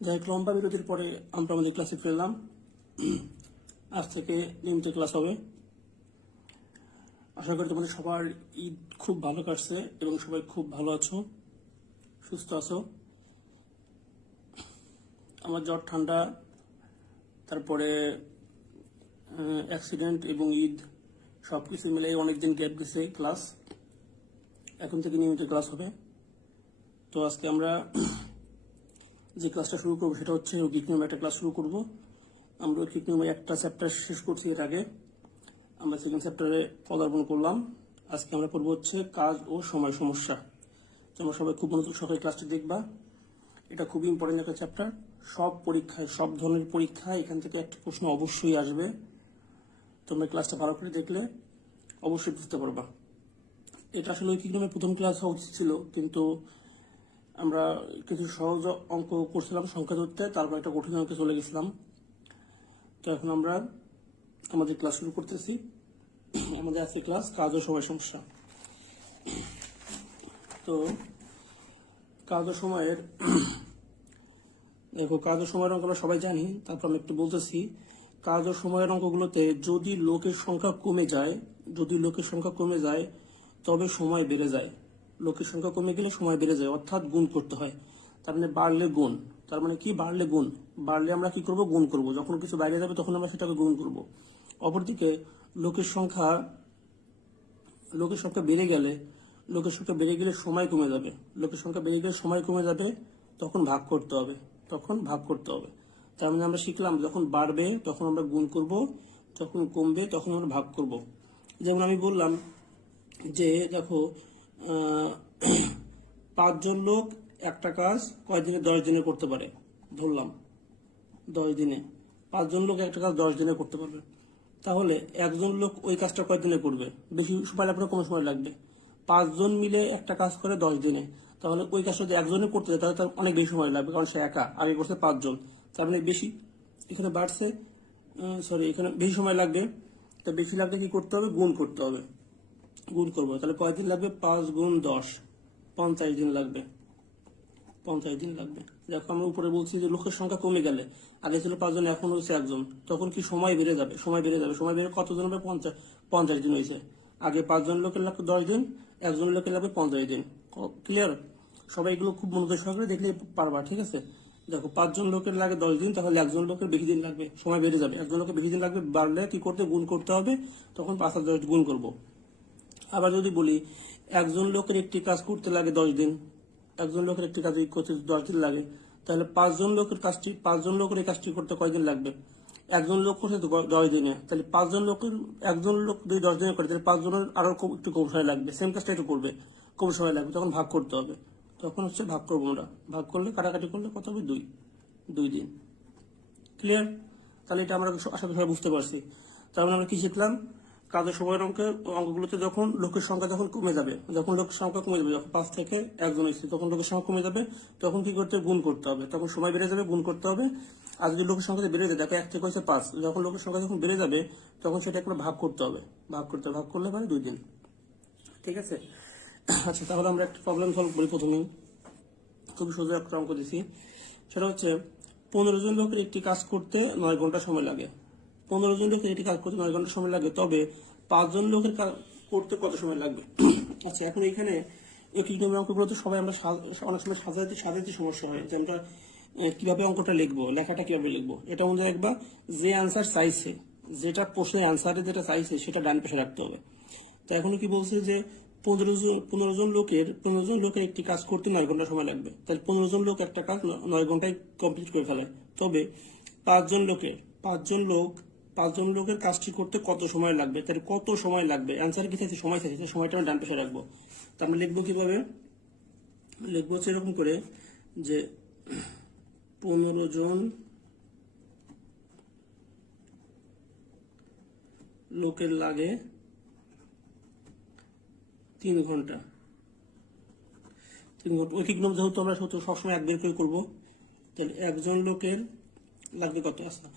যাই লম্বা বিরতির পরে আমরা আমাদের ক্লাসে ফিরলাম। আজ থেকে নিয়মিত ক্লাস হবে। আশা করি তোমাদের সবার ঈদ খুব ভালো কাটছে এবং সবাই খুব ভালো আছো, সুস্থ আছো। আমার জ্বর, ঠান্ডা, তারপরে অ্যাক্সিডেন্ট এবং ঈদ সব কিছু মিলে অনেকদিন গ্যাপ গেছে ক্লাস। এখন থেকে নিয়মিত ক্লাস হবে। তো আজকে আমরা যে ক্লাসটা শুরু করবো সেটা হচ্ছে রৈখিক নিয়মে একটা ক্লাস শুরু করব। আমরা রৈখিক নিয়মে একটা চ্যাপ্টার শেষ করছি। এর আগে আমরা সেকেন্ড চ্যাপ্টারে পদার্পণ করলাম। আজকে আমরা পড়বো হচ্ছে কাজ ও সময় সমস্যা। তোমরা সবাই খুব মনোযোগ সহকারে ক্লাসটি দেখবা। এটা খুবই ইম্পর্টেন্ট একটা চ্যাপ্টার। সব পরীক্ষায়, সব ধরনের পরীক্ষায় এখান থেকে একটা প্রশ্ন অবশ্যই আসবে। তোমরা ক্লাসটা ভালো করে দেখলে অবশ্যই বুঝতে পারবা। এটা আসলে রৈখিক নিয়মের প্রথম ক্লাস হওয়া উচিত ছিল, কিন্তু আমরা কিছু সহজ অঙ্ক করছিলাম সংখ্যা ধরতে, তারপর একটা কঠিন অঙ্কে চলে গেছিলাম। তো এখন আমরা আমাদের ক্লাস শুরু করতেছি। আমাদের আজকে ক্লাস কাজ ও সময় সমস্যা। তো কাজ ও সময়ের দেখো, কাজ ও সময়ের অঙ্ক আমরা সবাই জানি, তারপর আমি একটু বলতেছি। কাজ ও সময়ের অঙ্কগুলোতে যদি লোকের সংখ্যা কমে যায় তবে সময় বেড়ে যায়। লোকের সংখ্যা কমে গেলে সময় বেড়ে যায়, অর্থাৎ গুণ করতে হয়। তার মানে বাড়লে গুণ, তার মানে কি বাড়লে গুণ, বাড়লে আমরা কি করব, গুণ করব। যখন কিছু বাইরে যাবে তখন আমরা সেটাকে গুণ করব। অপরদিকে লোকের সংখ্যা বেড়ে গেলে সময় কমে যাবে। লোকের সংখ্যা বেড়ে গেলে সময় কমে যাবে, তখন ভাগ করতে হবে। তার মানে আমরা শিখলাম, যখন বাড়বে তখন আমরা গুণ করব, যখন কমবে তখন আমরা ভাগ করব। যেমন আমি বললাম যে দেখো, 5 জন লোক একটা কাজ কয়দিনে, 10 দিনে করতে পারে। ধরলাম 10 দিনে 5 জন লোক একটা কাজ 10 দিনে করতে পারবে। তাহলে একজন লোক ওই কাজটা কয়দিনে করবে? বেশি সময় লাগবে না কম সময় লাগবে? 5 জন মিলে একটা কাজ করে 10 দিনে, তাহলে ওই কাজটা যদি একজনে করতে যায় তাহলে তার অনেক বেশি সময় লাগবে, কারণ সে একা, আগে করছে 5 জন। তার মানে বেশি, এখানে বাড়ছে, এখানে বেশি সময় লাগবে। তা বেশি লাগলে কি করতে হবে, গুণ করতে হবে। গুণ করবো, তাহলে কয়দিন লাগবে? 5 গুণ 10, 50 দিন লাগবে। 50 দিন লাগবে। দেখো, আমরা উপরে বলছি যে লোকের সংখ্যা কমে গেলে, আগে ছিল 5 জন, এখন হচ্ছে 1 জন, তখন কি সময় বেড়ে যাবে। সময় বেড়ে কতজন হবে? 50 দিন হয়েছে। আগে 5 জন লোকের লাগবে 10 দিন, 1 জন লোকের লাগবে 50 দিন। ক্লিয়ার? সবাই এগুলো খুব মনোযোগ সহকারে দেখলে পারবা, ঠিক আছে? দেখো, 5 জন লোকের লাগে 10 দিন, তাহলে 1 জন লোকের বেশি দিন লাগবে, সময় বেড়ে যাবে। 1 জন লোকের বেশি দিন লাগবে, বাড়লে কি করতে, গুণ করতে হবে। তখন 5 আর 10 গুণ করবো। আবার যদি বলি 1 জন লোকের একটি কাজ করতে লাগে 10 দিন, 1 জন লোকের একটি কাজ করতে 10 দিন লাগে, তাহলে 5 জন লোকের এই কাজটি করতে কয়দিন লাগবে? 1 জন লোক করছে 10 দিনে, তাহলে 1 জন লোক যদি 10 দিনে করে, তাহলে 5 জনের আরো একটু কম সময় লাগবে, সেম কাজটা একটু করবে, কম সময় লাগবে, তখন ভাগ করতে হবে। তখন হচ্ছে ভাগ করবো আমরা। ভাগ করলে, কাটাকাটি করলে কত হবে? 2 দিন। ক্লিয়ার? তাহলে এটা আমরা আশা করি সবাই বুঝতে পারছি। তার মানে আমরা কি শিখলাম? কাজের সময়ের অঙ্কগুলোতে যখন লোকের সংখ্যা কমে যাবে, যখন 5 থেকে 1 জন এসেছে, তখন লোকের সংখ্যা কমে যাবে, তখন কি করতে, গুণ করতে হবে। তখন সময় বেড়ে যাবে, গুণ করতে হবে। আর যদি লোকের সংখ্যা বেড়ে যায়, দেখো 1 থেকে হয়েছে 5, যখন লোকের সংখ্যা বেড়ে যাবে তখন সেটা একবার ভাগ করতে হবে। ভাগ করলে পারে 2 দিন। ঠিক আছে? আচ্ছা, তাহলে আমরা একটা প্রবলেম সলভ করি। প্রথমেই খুবই সোজা একটা অঙ্ক দিছি। সেটা হচ্ছে 15 জন লোকের একটি কাজ করতে 9 ঘন্টা সময় লাগে। 15 জন লোকের একটি কাজ করতে 9 ঘন্টা সময় লাগে, তবে 5 জন লোকের করতে কত সময় লাগবে? আচ্ছা, এখন এখানে একটি নিয়মের অঙ্কগুলোতে সবাই আমরা অনেক সময় সাজাইতে সমস্যা হয় যে আমরা কিভাবে অঙ্কটা লিখবো, লেখাটা কিভাবে লিখবো। এটা মনে রাখবা, যে আনসার চাইছে, যেটা প্রশ্নের অ্যান্সারে যেটা চাইছে সেটা ডান পাশে রাখতে হবে। তো এখন কি বলছে যে 15 জন লোকের একটি কাজ করতে 9 ঘন্টা সময় লাগবে। তাহলে 15 জন লোক একটা কাজ 9 ঘন্টায় কমপ্লিট করে ফেলে, তবে 5 জন লোকের কাজটি করতে কত সময় লাগবে? তাহলে কত সময় লাগবে, অ্যান্সার কি চাইছে, সময় চাইছে, সময়টা আমি ডান পাশে রাখবো। তো আমরা লিখবো কিভাবে? লিখবো হচ্ছে এরকম করে যে 15 জন লোকের লাগে 3 ঘন্টা। ঐকিক নিয়ম যেহেতু আমরা সবসময় 1 বের করে করবো, তাহলে 1 জন লোকের লাগবে কত? আচ্ছা,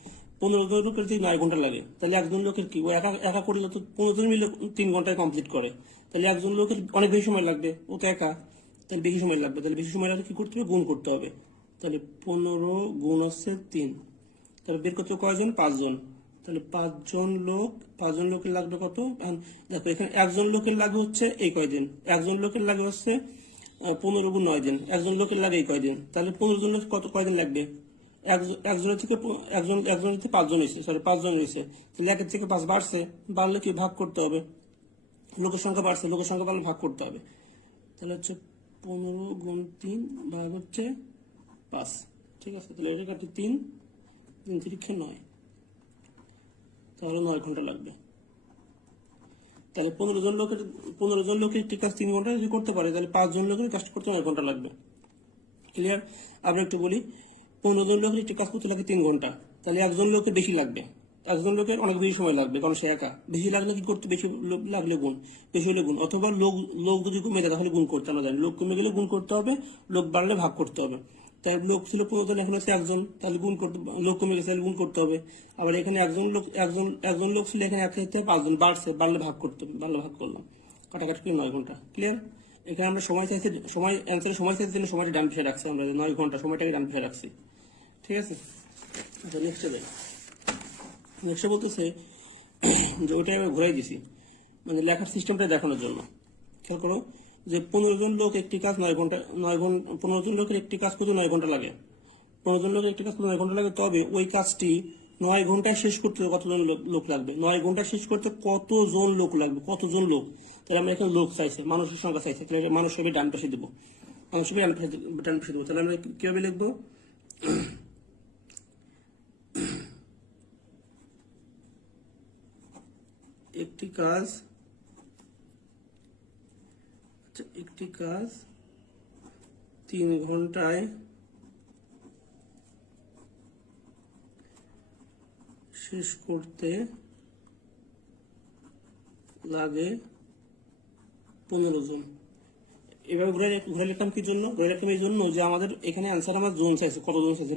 15 জন লোকের যদি 9 ঘন্টা লাগে, তাহলে 1 জন লোকের কি, ও একা করলে তো 15 জন মিলে 3 ঘন্টায় কমপ্লিট করে, তাহলে 1 জন লোকের অনেক বেশি সময় লাগবে, ও তো একা, তাহলে বেশি সময় লাগবে। তাহলে বেশি সময় লাগলে কি করতে হবে, গুণ করতে হবে। তাহলে 15 গুণ হচ্ছে 3, তাহলে বের করতে কয়জন? 5 জন। তাহলে 5 জন লোকের লাগবে কত? দেখো এখানে একজন লোকের লাগে হচ্ছে এই কয়দিন, একজন লোকের লাগে হচ্ছে 15 গুণ 9 দিন, একজন লোকের লাগে এই কয়দিন। তাহলে 15 জন লোক কয়দিন লাগবে? একজনের থেকে একজনের থেকে 5 জন হয়েছে, 5 জন হয়েছে। তাহলে 1 থেকে 5 বাড়ছে, বাড়লে কি ভাগ করতে হবে, লোকের সংখ্যা বাড়ছে, লোকের সংখ্যা বাড়লে ভাগ করতে হবে। তাহলে হচ্ছে 15 গুণ 3 ভাগ হচ্ছে 5, ঠিক আছে। তাহলে এটা কাটি 3 3 9, তাহলে 9 ঘন্টা লাগবে। তাহলে 15 জন লোকের একটি কাজ 3 ঘন্টা যদি করতে পারে, তাহলে 5 জন লোকের কাজ করতে 9 ঘন্টা লাগবে। ক্লিয়ার? আমরা একটু বলি, 15 জন লোকের একটি কাজ করতে লাগে 3 ঘন্টা, তাহলে একজন লোকের বেশি লাগবে, একজন লোকের অনেক বেশি সময় লাগবে, কারণ সে একা। বেশি লাগলে কি করতে? বেশি লাগলে গুণ, বেশি হলে গুণ, অথবা লোক যদি কমে যায় তাহলে গুণ করতে আমরা জানি, লোক কমে গেলে গুণ করতে হবে, লোক বাড়লে ভাগ করতে হবে। তাই লোক ছিল 15 জন, এখন হচ্ছে 1 জন, তাহলে গুণ করতে, লোক কমে গেছে তাহলে গুণ করতে হবে। আবার এখানে একজন লোক ছিল, এখানে 1 থেকে 5 জন, বাড়লে ভাগ করতে হবে, বাড়লে ভাগ করলাম, কাটাকাটি 9 ঘন্টা। ক্লিয়ার? এখানে আমরা অ্যান্সারে সময় চাইছি জন্য সময়টা ডান পিছিয়ে রাখছি, আমরা 9 ঘন্টা সময়টাকে ডান পিছিয়ে রাখছি, ঠিক আছে। আচ্ছা নেক্সটে বলতেছে যে ওইটাই আমি ঘুরাই দিছি, মানে লেখার সিস্টেমটা দেখানোর জন্য। খেয়াল করো যে 15 জন লোক একটি কাজ 9 ঘন্টা, 15 জন লোকের একটি কাজ করতে 9 ঘন্টা লাগে, 15 জন লোকের একটি কাজ করতে 9 ঘন্টা লাগে। তবে ওই কাজটি 9 ঘন্টায় শেষ করতে কতজন লোক লাগবে? 9 ঘন্টায় শেষ করতে কতজন লোক লাগবে? কতজন লোক? তাহলে আমরা এখানে লোক চাইছে, মানুষের সংখ্যা চাইছে, তাহলে মানুষ হবে ডান পাশে দেবো, মানুষ হবে ডান পাশে দেবো। তাহলে আমরা কিভাবে লিখবো? একটি কাজ 3 ঘন্টায় শেষ করতে লাগে 15 জন। এভাবে ঘুরে লিখলাম কি জন্য? ঘুরে লিখলাম এই জন্য যে আমাদের এখানে অ্যান্সার আমার জোন চাইছে, কত জন চাইছে,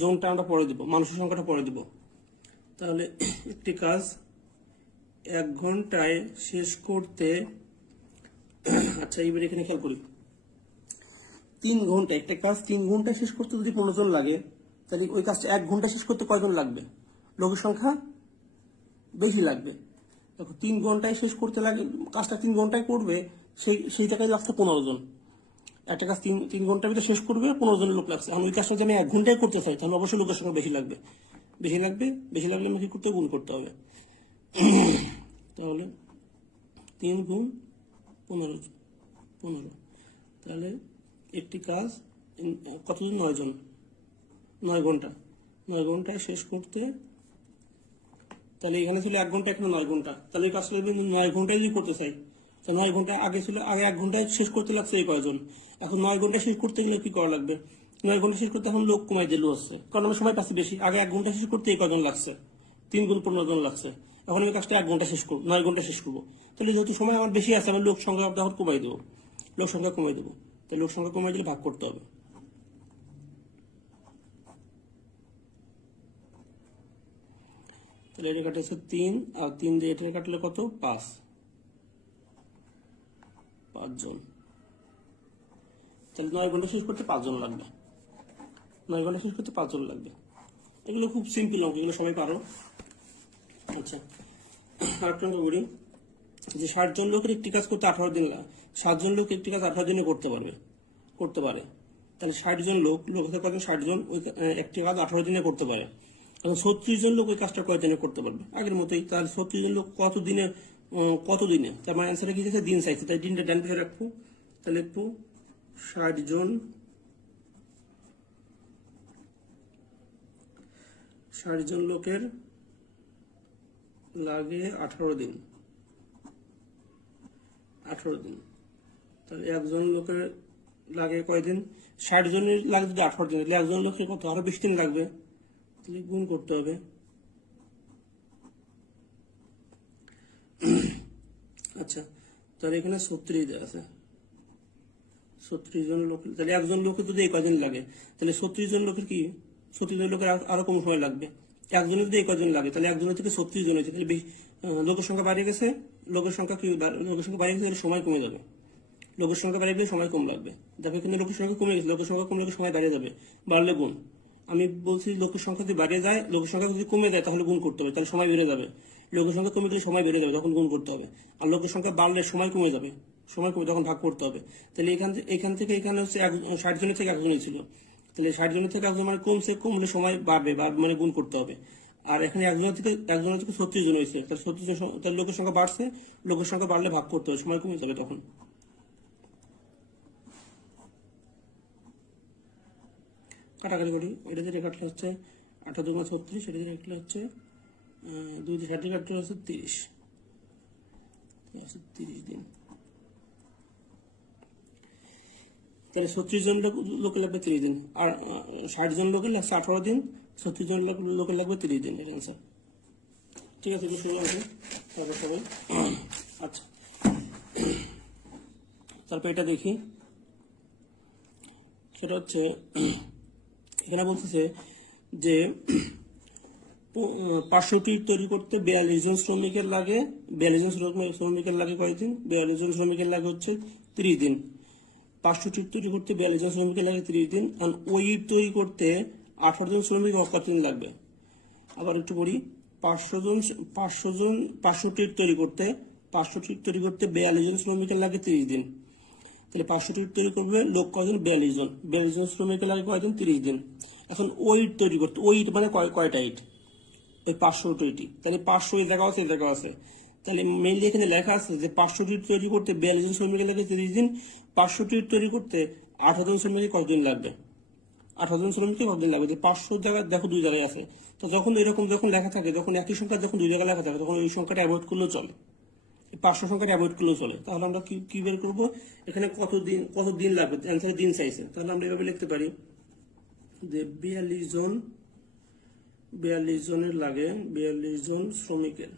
জোনটা আমরা পরে দিব, মানুষের সংখ্যাটা পরে দিব। তাহলে একটি কাজ 1 ঘন্টায় শেষ করতে, আচ্ছা এবার এখানে খেয়াল করি, 3 ঘন্টা, একটা কাজ 3 ঘন্টায় শেষ করতে যদি 15 জন লাগে, তাহলে ওই কাজটা 1 ঘন্টা শেষ করতে কয়জন লাগবে? লোকের সংখ্যা বেশি লাগবে। দেখো 3 ঘন্টায় শেষ করতে লাগে, কাজটা 3 ঘন্টায় করবে, সেই জায়গায় লাগছে 15 জন। একটা কাজ 3 ঘন্টার ভিতরে শেষ করবে, 15 জনের লোক লাগছে। এখন ওই কাজটা যদি আমি 1 ঘন্টায় করতে চাই, তাহলে অবশ্যই লোকের সংখ্যা বেশি লাগবে, বেশি লাগলে আমাকে কি করতে হবে? গুণ করতে হবে। তাহলে 3 গুণ 15, তাহলে একটি কাজ কতজন? 9 জন, 9 ঘন্টা, 9 ঘন্টায় শেষ করতে, তাহলে এখানে ছিল 1 ঘন্টা, এখানে 9 ঘন্টা, তাহলে এই কাজটা যদি 9 ঘন্টায় যদি করতে চাই, তো 9 ঘন্টা আগে ছিল, আগে 1 ঘন্টায় শেষ করতে লাগছে এই কয়জন, এখন 9 ঘন্টা শেষ করতে গেলে কি করা লাগবে? 9 ঘন্টা শেষ করতে এখন লোক কমাই দিলেও হচ্ছে, কারণ আমি সময় পাচ্ছি বেশি। আগে 1 ঘন্টা শেষ করতে এই কয়জন লাগছে? 3 গুণ 15 জন লাগছে। এখন আমি কাজটা 1 ঘন্টা শেষ করবো, 9 ঘন্টা শেষ করবো। তাহলে যেহেতু সময় আমার বেশি আছে, আমি লোক সংখ্যা কমাই দেবো, লোক সংখ্যা কমাই দেবো। তাহলে লোক সংখ্যা কমাই দিলে ভাগ করতে হবে। তাহলে এটা কাটছে 3, আর 3 দিয়ে এটা কাটলে কত? 5 জন। তাহলে 9 ঘন্টা শেষ করতে 5 জন লাগবে, 9 ঘন্টা শেষ করতে 5 জন লাগবে। এগুলো খুব সিম্পল অঙ্ক, এগুলো সবাই পারো। আচ্ছা আরেকটা অঙ্ক করি, যে 60 জন লোকের একটি কাজ করতে 18 দিন লাগে, 7 জন লোক একটি কাজ 18 দিনে করতে পারে। তাহলে 60 জন লোক হতে কতজন? 60 জন একটি কাজ 18 দিনে করতে পারে। এখন 36 জন লোক ওই কাজটা কয় দিনে করতে পারবে? আগের মতোই। তাহলে 36 জন লোক কত দিনে? তার মানে অ্যান্সারে কি চাইছে? দিন চাইছে, তাই দিনটা ডান পাশে রাখবো। তাহলে লিখবো 60 জন লোকের লাগে 18 দিন, তাহলে 1 জন লোকের লাগে কয়দিন? 60 জনের লাগে যদি 18 দিন, তাহলে 1 জন লোকের কত? আরো 20 দিন লাগবে, তাহলে গুণ করতে হবে। আচ্ছা তাহলে এখানে 36 দেওয়া আছে, 36 জন লোক, তাহলে 1 জন লোকের যদি এই কয়দিন লাগে, তাহলে 36 জন লোকের কি? 36 জন লোকের আরো কম সময় লাগবে। 1 জনের যদি এই কয়দিন লাগে, তাহলে 1 জনের থেকে 36 জন হয়েছে, তাহলে লোকের সংখ্যা বাড়িয়ে গেছে, লোকের সংখ্যা বাড়িয়ে গেছে, তাহলে সময় কমে যাবে, লোকের সংখ্যা বাড়িয়ে গেলে সময় কম লাগবে। দেখো এখানে লোকের সংখ্যা কমে গেছে, লোকের সংখ্যা কমলে সময় বাড়িয়ে যাবে, বাড়লে গুণ। আমি বলছি লোকের সংখ্যা যদি বাড়িয়ে যায়, লোকের সংখ্যা যদি কমে যায় তাহলে গুণ করতে হবে, তাহলে সময় বেড়ে যাবে। লোকের সংখ্যা কমে গেলে সময় বেড়ে যাবে, তখন গুণ করতে হবে। আর লোকের সংখ্যা বাড়লে সময় কমে যাবে, সময় কমে তখন ভাগ করতে হবে। তাহলে এখান থেকে এখানে হচ্ছে 60 জনের থেকে একজনই ছিল, তাহলে 60 জনের থেকে একজন মানে কমলে সময় বাড়বে, মানে গুণ করতে হবে। আর এখানে একজনের থেকে 36 জন হয়েছে, তাহলে 36 জন, তাহলে লোকের সংখ্যা বাড়ছে, লোকের সংখ্যা বাড়লে ভাগ করতে হবে, সময় কমে যাবে তখন। কাটাকাটি করি, এটা দিয়ে কাটলে হচ্ছে 8 2 36, এটা দিয়ে কাটলে হচ্ছে 2 দিয়ে 60 কাটলে হচ্ছে 30 দিন। তাহলে 36 জন লোকের লাগবে 30 দিন, আর 60 জন লোকের লাগছে 18 দিন, 36 জন লোকের লাগবে 30 দিন, এটা অ্যান্সার। ঠিক আছে, শুরু আছে তারপর সবাই। আচ্ছা, তারপর এটা দেখি, সেটা হচ্ছে এখানে বলতেছে যে 500টি তৈরি করতে 42 জন শ্রমিকের লাগে। 42 জন শ্রমিকের লাগে কয়দিন? 42 জন শ্রমিকের লাগে হচ্ছে 30 দিন। 500টি তৈরি করতে 42 জন শ্রমিকের লাগে 30 দিন। আর ওই তৈরি করতে 18 জন শ্রমিক কতদিন লাগবে? আবার একটু বলি, 500টি তৈরি করতে 42 জন শ্রমিকের লাগে 30 দিন। তাহলে 500টি তৈরি করবে লোক কয়জন? 42 জন। 42 জন শ্রমিকের লাগে কয়দিন? 30 দিন। এখন ওইট তৈরি করতে, ওইট মানে কয়টা ইট? ওই 500টি। তাহলে 500 এই জায়গা আছে, এই জায়গা আছে। তাহলে মেইনলি এখানে লেখা আছে যে 500টি তৈরি করতে 42 জন শ্রমিকের লাগে 30 দিন। 500টি তৈরি করতে 18 জন শ্রমিকের কতদিন লাগবে? 18 জন শ্রমিকের কতদিন লাগবে? যে 500 জায়গায় দেখো 2 জায়গায় আছে, তো যখন এরকম যখন লেখা থাকে, যখন একই সংখ্যা যখন 2 জায়গায় লেখা থাকে, তখন ওই সংখ্যাটা অ্যাভয়েড করলেও চলে, 500 সংখ্যাটা অ্যাভয়েড করলেও চলে। তাহলে আমরা কি বের করবো? এখানে কতদিন লাগবে, অ্যান্সারে দিন চাইছে, তাহলে আমরা এভাবে লিখতে পারি যে 42 জনের লাগে, 42 জন শ্রমিকের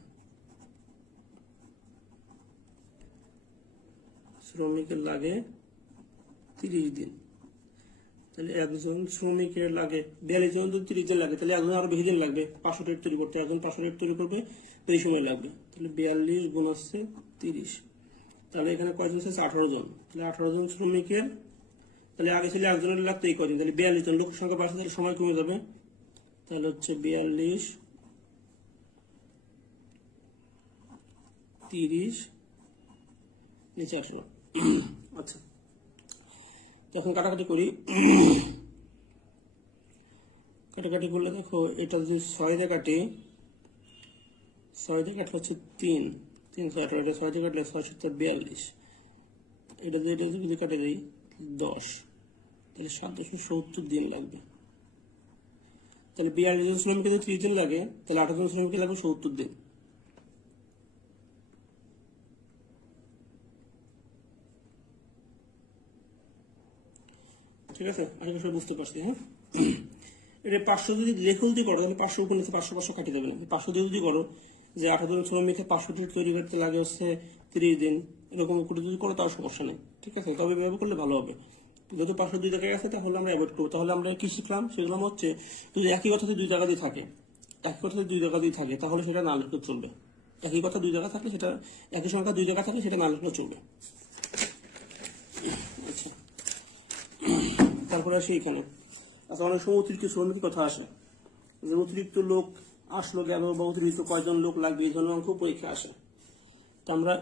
লাগে 30 দিন। তাহলে একজন শ্রমিকের লাগে 42 জন, যদি 30 দিন লাগে তাহলে একজন আরো বেশি দিন লাগবে। 500টি তৈরি করতে একজন 500টি তৈরি করবে, বেশি সময় লাগবে। তাহলে 42 গুণ হচ্ছে 30, তাহলে এখানে কয়জন আছে? 18 জন। তাহলে 18 জন শ্রমিকের, তাহলে আগে ছিল একজনের লাগতো এই কয়দিন, তাহলে 42 জন, লোক সংখ্যা বাড়ছে, তাহলে সময় কমে যাবে। তাহলে হচ্ছে 42 30 নিচে 18। আচ্ছা, তখন কাটাকাটি করি। কাটাকাটি করলে দেখো, এটা যদি 6 দিয়ে কাটি, 6 দিয়ে কাটলে হচ্ছে 3 318, এটা 6 দিয়ে কাটলে 6 7 42, এটা দিয়ে যদি কাটে দিই 10, তাহলে 770 দিন লাগবে। তাহলে 42 জন শ্রমিকের যদি 30 দিন লাগে, তাহলে 18 জন শ্রমিকের লাগবে 70 দিন। ঠিক আছে, আশা করি বুঝতে পারছি। হ্যাঁ, এটা 500 যদি লেখল দিয়ে করো, তাহলে 500 গুণ 500 কাটি দেবে না। 500 দিয়ে যদি করো যে 18 জন শ্রমিকে 500টি তৈরি করতে লাগে হচ্ছে 30 দিন, এরকম করে যদি করো তাও সমস্যা নেই। ঠিক আছে, তবে এভাবে করলে ভালো হবে। যেহেতু 500 2 জায়গায় আছে, তাহলে আমরা অ্যাভয়েড করবো। তাহলে আমরা কি শিখলাম? সেগুলো হচ্ছে যদি একই কথাতে 2 জায়গা দিয়ে থাকে, তাহলে সেটা না লিখলেও চলবে। একই কথা 2 জায়গা থাকলে, সেটা একই সংখ্যা 2 জায়গা থাকলে সেটা না লিখলেও চলবে। আচ্ছা, তারপরে আসি এখানে। আচ্ছা, অনেক সময় অতিরিক্ত শ্রমিকের কথা আসে, যে অতিরিক্ত লোক আসলো গেল, বা অতিরিক্ত কয়জন লোক লাগবে, এই ধরনের অঙ্ক পরীক্ষা আসে। তো আমরা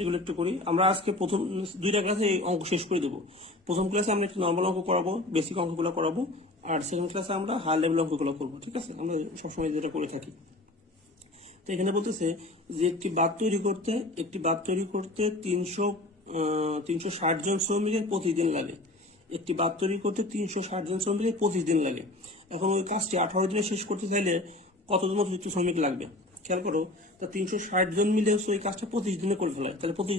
এগুলো একটু করি। আমরা আজকে প্রথম 2টা ক্লাসে এই অঙ্ক শেষ করে দেবো। প্রথম ক্লাসে আমরা একটু নর্মাল অঙ্ক করাবো, বেসিক অঙ্কগুলো করাবো, আর সেকেন্ড ক্লাসে আমরা হাই লেভেল অঙ্কগুলো করবো। ঠিক আছে, আমরা সবসময় যেটা করে থাকি। তো এখানে বলতেছে যে একটি বাঁধ তৈরি করতে 360 জন শ্রমিকের প্রতিদিন লাগে। একটি বাঁধ তৈরি করতে 360 জন শ্রমিকের 25 দিন লাগে। এখন ওই কাজটি 18 দিনে শেষ করতে চাইলে কতজন অতিরিক্ত শ্রমিক লাগবে? খেয়াল করো, তা 360 জন মিলে ওই কাজটা 25 দিনে করে ফেলা, তাহলে 25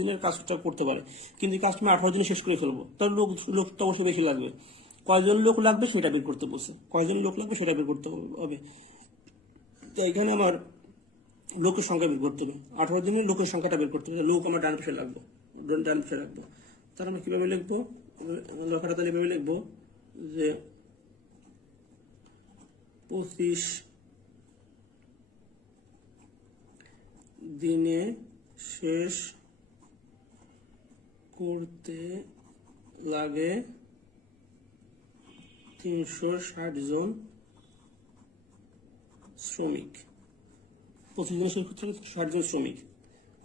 দিনের কাজটা করতে পারে, কিন্তু এই কাজটা আমি 18 দিনে শেষ করে ফেলবো, তাহলে লোক তো অবশ্যই বেশি লাগবে। কয়জন লোক লাগবে সেটা বের করতে বলছে, হবে। তো এখানে আমার লোকের সংখ্যা বের করতে হবে, 18 দিনের লোকের সংখ্যাটা বের করতে হবে। লোক আমার ডান পাশে রাখবো। তাহলে আমরা কিভাবে লিখবো? লেখাটা তাহলে এভাবে লিখবো যে 25 দিনে শেষ করতে লাগে 360 জন শ্রমিক। প্রতিদিনে শেষ করতে হবে 60 জন শ্রমিক।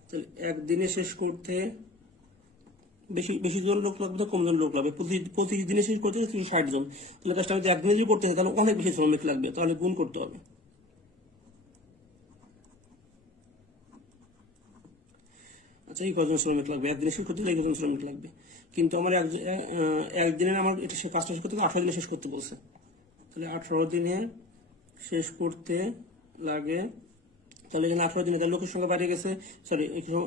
তাহলে একদিনে শেষ করতে বেশি বেশি জন লোক লাগবে, কম জন লোক লাগবে। প্রতিদিনে শেষ করতে 360 জন। তাহলে কাজটা আমি একদিনে যদি করতে হয় তাহলে অনেক বেশি শ্রমিক লাগবে, তাহলে গুণ করতে হবে। আচ্ছা, এই কজন শ্রমিক লাগবে? একদিনে শেষ করতে গেলে কজন শ্রমিক লাগবে? কিন্তু আমার একদিনে আমার এটা কাজটা শেষ করতে 18 দিনে শেষ করতে বলছে। তাহলে 18 দিনে শেষ করতে লাগে, তাহলে এখানে 18 দিনে তাহলে লোকের সংখ্যা বাড়িয়ে গেছে, সরি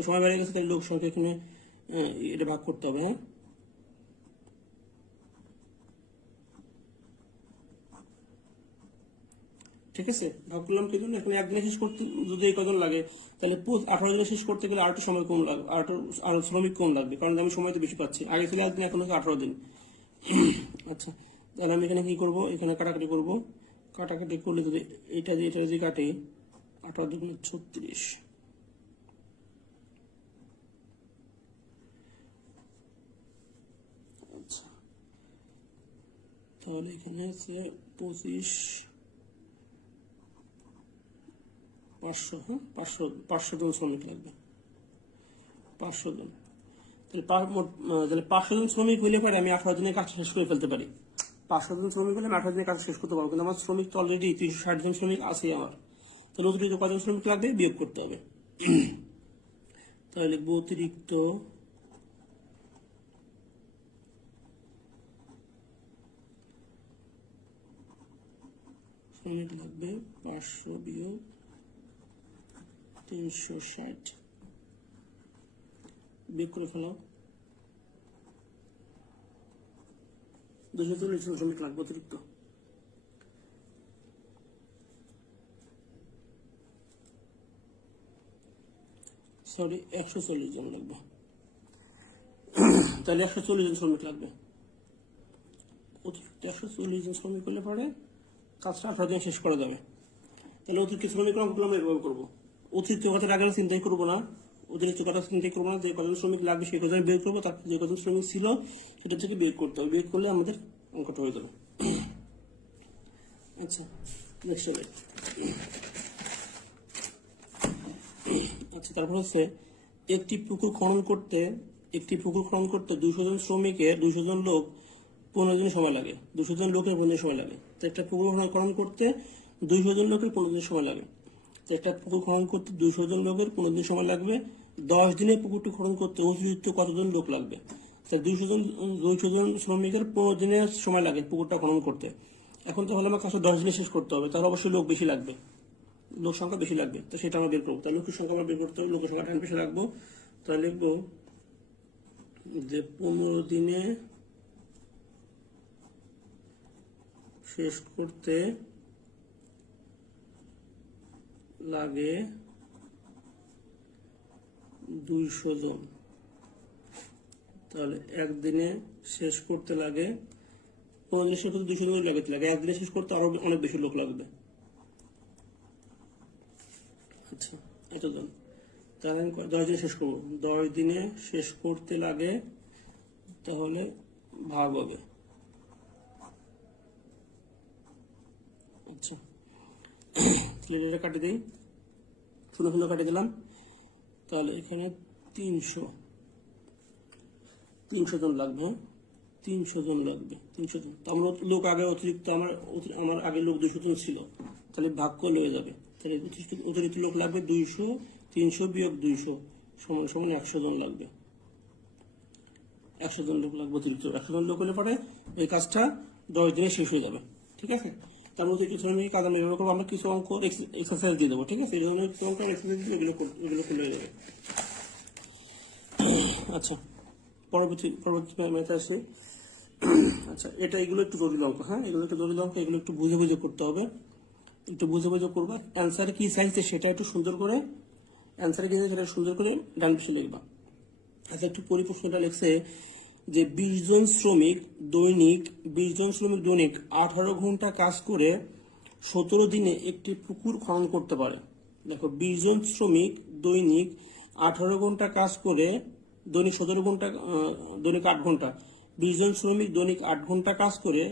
সময় বাড়িয়ে গেছে, তাহলে লোক সংখ্যা এখানে এটা ভাগ করতে হবে। হ্যাঁ, ঠিক আছে, ভাগ করলাম কি জন্য? এখানে একদিনে শেষ করতে যদি এই কজন লাগে, তাহলে 18 দিনে শেষ করতে গেলে আরেকটু সময় কম লাগবে, আরো শ্রমিক কম লাগবে, কারণ আমি সময় তো বেশি পাচ্ছি। আগে ছিল একদিন, এখন হচ্ছে 18 দিন। আচ্ছা, তাহলে আমি এখানে কি করব? এখানে কাটাকাটি করব। কাটাকাটি করলে যদি এটা যদি কাটি, 18 দুগুণে 36, আচ্ছা, তাহলে এখানে হচ্ছে 25 500, হ্যাঁ 500 জন শ্রমিক লাগবে, 500 জন। তাহলে 500 জন শ্রমিক হইলে পরে আমি 18 দিনের কাজ শেষ করে ফেলতে পারি। 500 জন শ্রমিক হলে আমি 18 দিনের কাজ শেষ করতে পারবো, কিন্তু আমার শ্রমিক তো অলরেডি 360 জন শ্রমিক আছে আমার। তাহলে অতিরিক্ত কজন শ্রমিক লাগবে বিয়োগ করতে হবে। তাহলে লিখবো অতিরিক্ত শ্রমিক লাগবে 500 বিয়োগ 360, বিয়োগ করে ফেলাও। 240 জন শ্রমিক লাগবে অতিরিক্ত। সরি, 140 জন লাগবে। তাহলে 140 জন শ্রমিক লাগবে অতিরিক্ত। 140 জন শ্রমিক হলে পরে কাজটা 18 দিন শেষ করা যাবে। তাহলে অতিরিক্ত শ্রমিক অঙ্কগুলো আমরা এভাবে করবো। অতিরিক্ত কথার আগে চিন্তাই করবো না, অতিরিক্ত কথা চিন্তাই করবো না, যে কজন শ্রমিক লাগবে সেই কজন বিয়োগ করবো, তার যে কজন শ্রমিক ছিল সেটা থেকে বিয়োগ করতে হবে। বিয়োগ করলে আমাদের অঙ্কটা হয়ে যাবে। আচ্ছা, নেক্সট হবে। আচ্ছা, তারপর হচ্ছে একটি পুকুর খনন করতে 200 জন শ্রমিকের 200 জন লোক 15 দিন সময় লাগে। 200 জন লোকের 15 দিন সময় লাগে। তো একটা পুকুর খনন করতে 200 জন লোকের 15 দিন সময় লাগে। তো একটা পুকুর খনন করতে 200 জন লোকের 15 দিন সময় লাগবে। 10 দিনে পুকুরটি খনন করতে অতিরিক্ত কতজন লোক লাগবে? তাই 200 জন শ্রমিকের 15 দিনের সময় লাগে পুকুরটা খনন করতে। এখন তাহলে আমার কাছে 10 দিনে শেষ করতে হবে, তাহলে অবশ্যই লোক বেশি লাগবে, লোক সংখ্যা বেশি লাগবে। তো সেটা আমরা বের করবো। তাহলে লোকের সংখ্যা আমরা বের করতে হবে, লোকের সংখ্যা ডান পাশে রাখবো। তাহলে লিখবো যে 15 দিনে শেষ করতে লাগে 200 জন। তাহলে একদিনে শেষ করতে লাগে 15 দিনে শেষ করতে 200 জন লাগে, একদিনে শেষ করতে আরো অনেক বেশি লোক লাগবে। আচ্ছা, এতজন। তাহলে আমি 10 দিনে শেষ করবো। 10 দিনে শেষ করতে লাগে, তাহলে ভাগ হবে। আচ্ছা, তাহলে এটা কাটি দিই, 0 কাটি দিলাম। তাহলে এখানে 300 জন লাগবে। 300 জন লাগবে, 300 জন। তো আমার লোক আগে অতিরিক্ত, আমার আগে লোক 200 জন ছিল, তাহলে ভাগ করলে হয়ে যাবে। তাহলে অতিরিক্ত লোক লাগবে 200, 300 বিয়োগ 200 সমান 100 জন লাগবে। 100 জন লোক লাগবে অতিরিক্ত। 100 জন লোক হলে পরে এই কাজটা 10 দিনে শেষ হয়ে যাবে। ঠিক আছে, তারপর অতিরিক্ত শ্রমিক কাজ আমি এভাবে করবো। আমরা কিছু অঙ্ক এক্সারসাইজ দিয়ে দেবো। ঠিক আছে, এই ধরনের কিছু অঙ্ক এক্সারসাইজ দিয়ে এগুলো করলে হয়ে যাবে। আচ্ছা, পরবর্তী ম্যাথে আসি। আচ্ছা, এগুলো একটু জটিল অঙ্ক। হ্যাঁ, এগুলো একটু জটিল অঙ্ক, এগুলো একটু বুঝে বুঝে করতে হবে, একটু বুঝে বুঝে করবা। অ্যান্সারে কি চাইছে সেটা একটু সুন্দর করে, ডান পাশে লিখবা। আচ্ছা, একটু পরিপ্রশ্নটা লিখছে যে 20 জন শ্রমিক দৈনিক 18 ঘন্টা কাজ করে 17 দিনে একটি পুকুর খনন করতে পারে। দেখো, 20 জন শ্রমিক দৈনিক 18 ঘন্টা কাজ করে দৈনিক 17 ঘন্টা, দৈনিক 8 ঘন্টা। 20 জন শ্রমিক দৈনিক 8 ঘন্টা কাজ করে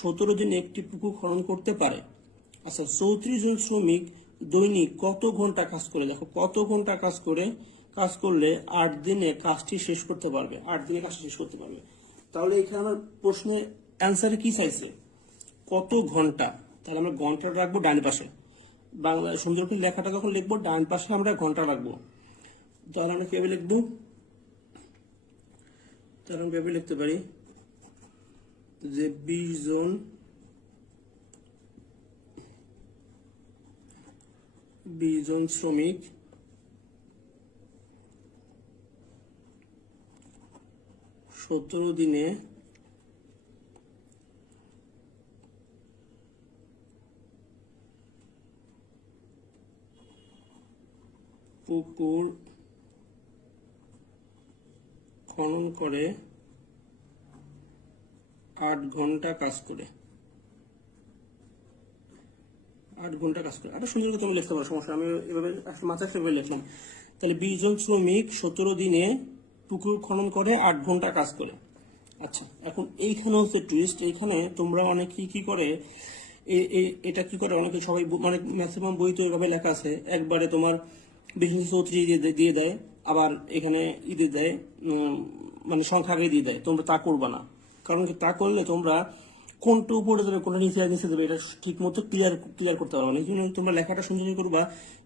17 দিনে একটি পুকুর খনন করতে পারে। আচ্ছা, 34 জন শ্রমিক দৈনিক কত ঘন্টা কাজ করে? দেখো কত ঘন্টা কাজ করলে 8 দিনে কাজটি শেষ করতে পারবে, 8 দিনে কাজটি শেষ করতে পারবে। তাহলে এখানে আমার প্রশ্নে অ্যান্সারে কি চাইছে? কত ঘন্টা। তাহলে আমরা ঘন্টাটা রাখবো ডান পাশে, বাংলা সুন্দর করে লেখাটা যখন লিখবো ডান পাশে আমরা ঘন্টা রাখবো। তাহলে আমরা কিভাবে লিখবো? তাহলে আমরা কিভাবে লিখতে পারি যে 20 জন শ্রমিক সতেরো দিনে পুকুর খনন করে 8 ঘন্টা কাজ করে। 8 ঘন্টা কাজ করে। আরো সুন্দর করে তুমি লিখতে পারো, সমস্যা। আমি এভাবে আসলে মাথায় সেভাবে লিখলাম। তাহলে 20 জন শ্রমিক 17 দিনে পুকুর খনন করে 8 ঘন্টা কাজ করে। আচ্ছা, এখন এইখানে হচ্ছে টুইস্ট। এইখানে তোমরা অনেকে কি করে, এটা কি করে অনেকে সবাই মানে ম্যাক্সিমাম বই তো এভাবে লেখা আছে, একবারে তোমার 20-34 দিয়ে দেয়, আবার এখানে দিয়ে দেয়, মানে সংখ্যা আগে দিয়ে দেয়। তোমরা তা করবা না, কারণ কি তা করলে তোমরা কোনটা উপরে দেবে কোনটা নিচে দেবে এটা ঠিক মতো ক্লিয়ার করতে পারবে না। এই জন্য তোমরা লেখাটা সুন্দর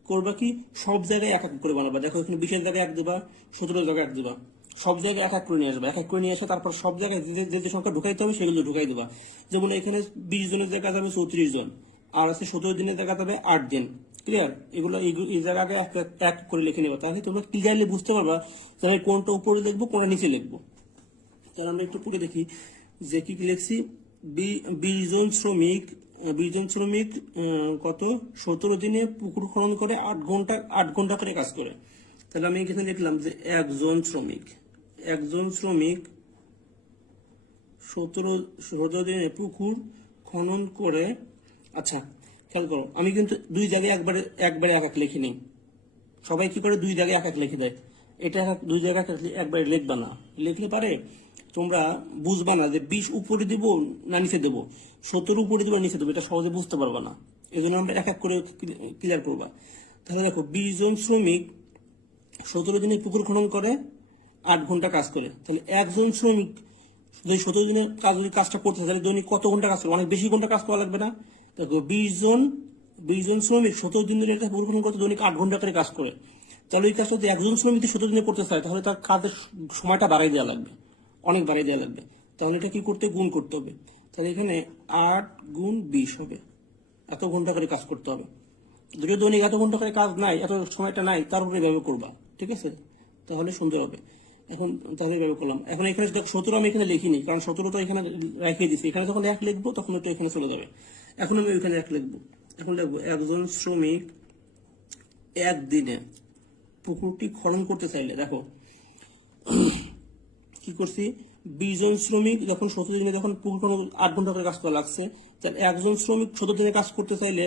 করবা কি সব জায়গায় এক এক করে বানাবা। দেখো এখানে 20 জায়গায় 1 দেবা, 17 জায়গায় 1 দেবা, সব জায়গায় এক এক করে নিয়ে আসবে। এক এক করে নিয়ে এসে তারপর সব জায়গায় যে সংখ্যা ঢুকাইতে হবে সেগুলো ঢুকাই দেবা। যেমন এখানে 20 জনের জায়গা যাবে 34 জন, আর আছে 17 দিনের জায়গা যাবে 8 দিন। ক্লিয়ার? এগুলো এই জায়গায় এক করে লিখে নেবা, তাহলে তোমরা ক্লিয়ারলি বুঝতে পারবা যে আমি কোনটা উপরে লিখবো কোনটা নিচে লিখবো। তাহলে আমরা একটু পড়ে দেখি যে কি লিখছি। 20 জন শ্রমিক কত 17 দিনে পুকুর খনন করে 8 ঘন্টা করে কাজ করে। তাহলে আমি এখানে লিখলাম যে একজন শ্রমিক 17 দিনে পুকুর খনন করে। আচ্ছা, খেয়াল করো, আমি কিন্তু 2 জায়গায় একবারে এক লিখিনি। সবাই কি করে 2 জায়গায় এক লিখে দেয়। এটা 2 জায়গায় একবারে লিখবা না। লিখলে পারে তোমরা বুঝবা না যে 20 উপরে দিব না নিচে দেবো, 17 উপরে দিব নিচে দেবো, এটা সহজে বুঝতে পারবা না। এই জন্য আমরা এক এক করে ক্লিয়ার করবা। তাহলে দেখো 20 জন শ্রমিক 17 দিনে পুকুর খনন করে 8 ঘন্টা কাজ করে। তাহলে একজন শ্রমিক যদি 17 দিনের কাজটা করতে তাহলে দৈনিক কত ঘন্টা কাজ করে? অনেক বেশি ঘন্টা কাজ করা লাগবে না? দেখো 20 জন শ্রমিক 17 দিন ধরে এটা পুকুর খনন করতে দৈনিক 8 ঘন্টা করে কাজ করে। তাহলে ওই কাজটা যদি একজন শ্রমিক 17 দিনে করতে চায় তাহলে তার কাজের সময়টা বাড়াই দেওয়া লাগবে, অনেক বাড়াই দেওয়া লাগবে। তাহলে এটা কি করতে গুণ করতে হবে। তাহলে এখানে 8 গুণ 20 হবে, এত ঘন্টা করে কাজ করতে হবে। যদি দৈনিক এত ঘন্টা করে কাজ নাই, এত সময়টা নাই, তার উপরে এভাবে করবা, ঠিক আছে? তাহলে সুন্দর হবে। এখন তাহলে এভাবে করলাম। এখন এখানে 17 আমি এখানে লিখিনি, কারণ 17 তো এখানে রেখে দিচ্ছি। এখানে যখন 1 লিখবো তখন এটা এখানে চলে যাবে। এখন আমি ওইখানে 1 লিখবো। এখন লিখবো একজন শ্রমিক একদিনে পুকুরটি খনন করতে চাইলে, দেখো কি করছি, 20 জন শ্রমিক যখন 17 দিনে যখন পুকুর খনন 8 ঘন্টা করে কাজ করা লাগছে, তাহলে একজন শ্রমিক 17 দিনে কাজ করতে চাইলে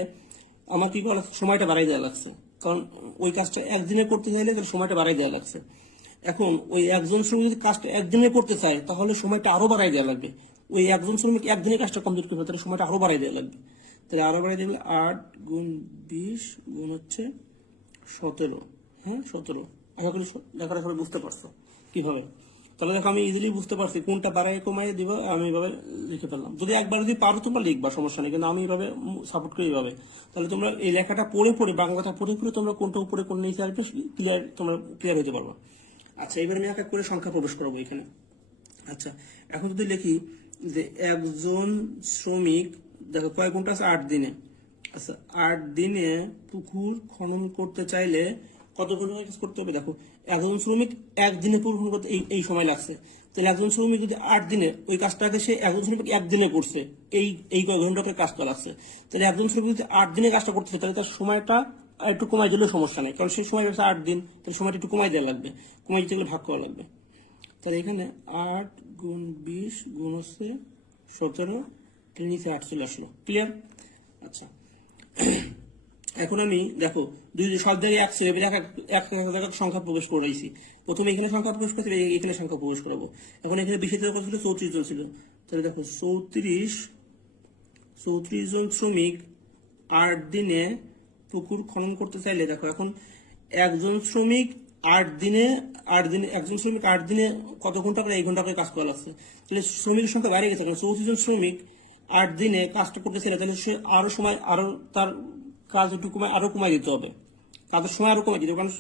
আমার কি করা লাগছে? সময়টা বাড়াই দেওয়া লাগছে, কারণ ওই কাজটা একদিনে করতে চাইলে তাহলে সময়টা বাড়াই দেওয়া লাগছে। এখন ওই একজন শ্রমিক যদি কাজটা একদিনে করতে চায় তাহলে সময়টা আরো বাড়াই দেওয়া লাগবে। ওই একজন শ্রমিক একদিনে কাজটা কমপ্লিট করবে তাহলে সময়টা আরো বাড়াই দেওয়া লাগবে। তাহলে আরো বাড়াই দেবে 8 গুণ 20 গুণ হচ্ছে 17। হ্যাঁ 17। আশা করি লেখাটা সবাই বুঝতে পারছো কিভাবে। তাহলে দেখো আমি ইজিলি বুঝতে পারছি কোনটা বাড়াই কমাই দিব, আমি এইভাবে লিখে ফেললাম। যদি একবার যদি পারো তোমরা লিখবা, সমস্যা নেই, কিন্তু আমি এইভাবে সাপোর্ট করি এইভাবে। তাহলে তোমরা এই লেখাটা পড়ে বাংলাটা পড়ে তোমরা কোনটা উপরে কোন নিচে আসবে তোমরা ক্লিয়ার হতে পারবা। আচ্ছা, এবার আমি এক এক করে সংখ্যা প্রবেশ করবো এখানে। আচ্ছা, এখন যদি লিখি যে একজন শ্রমিক, দেখো কয় ঘন্টা আছে? 8 দিনে। আচ্ছা, 8 দিনে পুকুর খনন করতে চাইলে কত ঘন্টা কাজ করতে হবে? দেখো একজন শ্রমিক একদিনে পুকুর খনন করতে এই সময় লাগছে। তাহলে একজন শ্রমিক যদি 8 দিনে ওই কাজটাকে সে একজন শ্রমিক একদিনে করছে, এই কয় ঘন্টা করে কাজটা লাগছে। তাহলে একজন শ্রমিক যদি 8 দিনে কাজটা করতেছে তাহলে তার সময়টা একটু কমাই দিলেও সমস্যা নেই, কারণ সেই সময় হচ্ছে 8 দিন, তাহলে সময়টা একটু কমাই দেওয়া লাগবে, কমাই দিতে গেলে ভাগ করা লাগবে। তাহলে এখানে 8 গুণ 20 গুণ হচ্ছে 17, নিচে 8 চলে আসলো। ক্লিয়ার? আচ্ছা, এখন আমি দেখো সব জায়গায় এক ছিল, এক জায়গায় সংখ্যা প্রবেশ করাইছি। প্রথমে এখানে সংখ্যা প্রবেশ করতে, এখানে সংখ্যা প্রবেশ করাবো। এখন এখানে বেশি কত ছিল, 34 জন ছিল। তাহলে দেখো 34 জন শ্রমিক 8 দিনে পুকুর খনন করতে চাইলে, দেখো এখন একজন শ্রমিক 8 দিনে কত ঘন্টা করে, 1 ঘন্টা করে কাজ করা লাগছে। তাহলে শ্রমিকের সংখ্যা বেড়ে গেছে, কারণ 34 জন শ্রমিক 8 দিনে কাজটা করতে চাইলে, তাহলে সে আরো সময়, আরো তার কাজ একটু আরো কমাই দিতে হবে, কাজের সময় আরো কমাই দিতে হবে, কারণ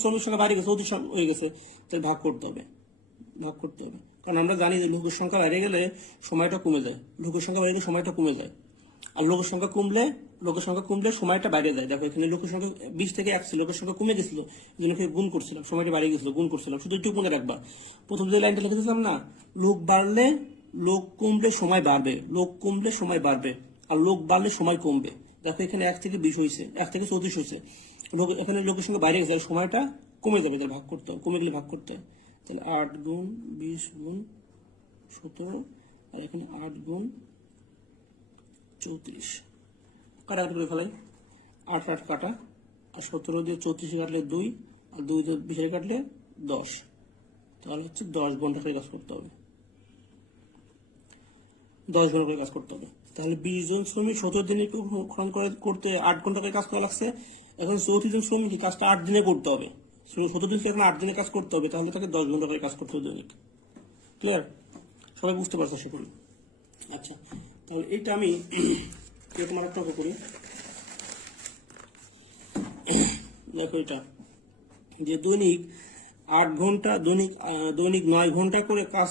শ্রমিক সংখ্যা বেড়ে গেছে, অধিক হয়ে গেছে। তাহলে ভাগ করতে হবে। কারণ আমরা জানি যে লোকের সংখ্যা বেড়ে গেলে সময়টা কমে যায়, লোকের সংখ্যা বেড়ে গেলে সময়টা কমে যায়, আর লোকের সংখ্যা কমলে সময়টা বাইরে যায়। দেখো এখানে লোকের সংখ্যা 20 থেকে 1 ছিল, লোকের সংখ্যা কমে গেছিল, যেটাকে গুণ করছিলাম, সময়টা বাড়িয়ে গেছিল, গুণ করছিলাম। শুধু একটু মনে রাখবা, প্রথম যে লাইনটা লিখেছিলাম না, লোক কমলে সময় বাড়বে, আর লোক বাড়লে সময় কমবে। দেখো এখানে 1 থেকে 20 হয়েছে, 1 থেকে 34 হয়েছে, এখানে লোকের সংখ্যা বাইরে গেছে, সময়টা কমে যাবে, তাহলে ভাগ করতে হবে, কমে গেলে ভাগ করতে হয়। তাহলে 8 গুণ 20 গুণ 17, আর এখানে 8 গুণ 34, কাটাকাটি করে ফেলাই। 8 8 কাটা, আর 17 দিয়ে 34 কাটলে 2, আর 2 দিয়ে 20 কাটলে 10, তাহলে হচ্ছে 10 ঘন্টা করে কাজ করতে হবে, 10 ঘন্টা করে কাজ করতে হবে। তাহলে 20 জন শ্রমিক 17 দিনে খনন করতে 8 ঘন্টা করে কাজ করা লাগছে। এখন 34 জন শ্রমিক কাজটা 8 দিনে করতে হবে, 17 দিন এখন 8 দিনে কাজ করতে হবে, তাহলে তাকে 10 ঘন্টা করে কাজ করতে হবে দৈনিক। ক্লিয়ার? সবাই বুঝতে পারছো আশা করি। আচ্ছা, তাহলে এইটা আমি এরকম আরেকটা করি। দেখো এটা যে দৈনিক 8 ঘন্টা, দৈনিক 9 ঘন্টা করে কাজ